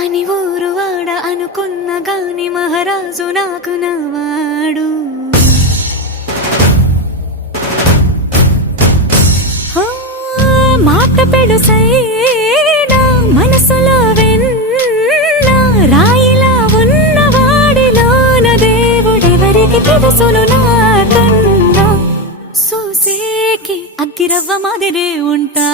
అని ఊరు వాడ అనుకున్న గాని మహారాజు నాకు నవాడు. మాట పెడుసైనా మనసులో వెన్న రాయిలా ఉన్నవాడిలోన దేవుడెవరికి తెలుసును నాకన్నా. సూసేకి అగ్గిరవ్వ మాదిరే ఉంటా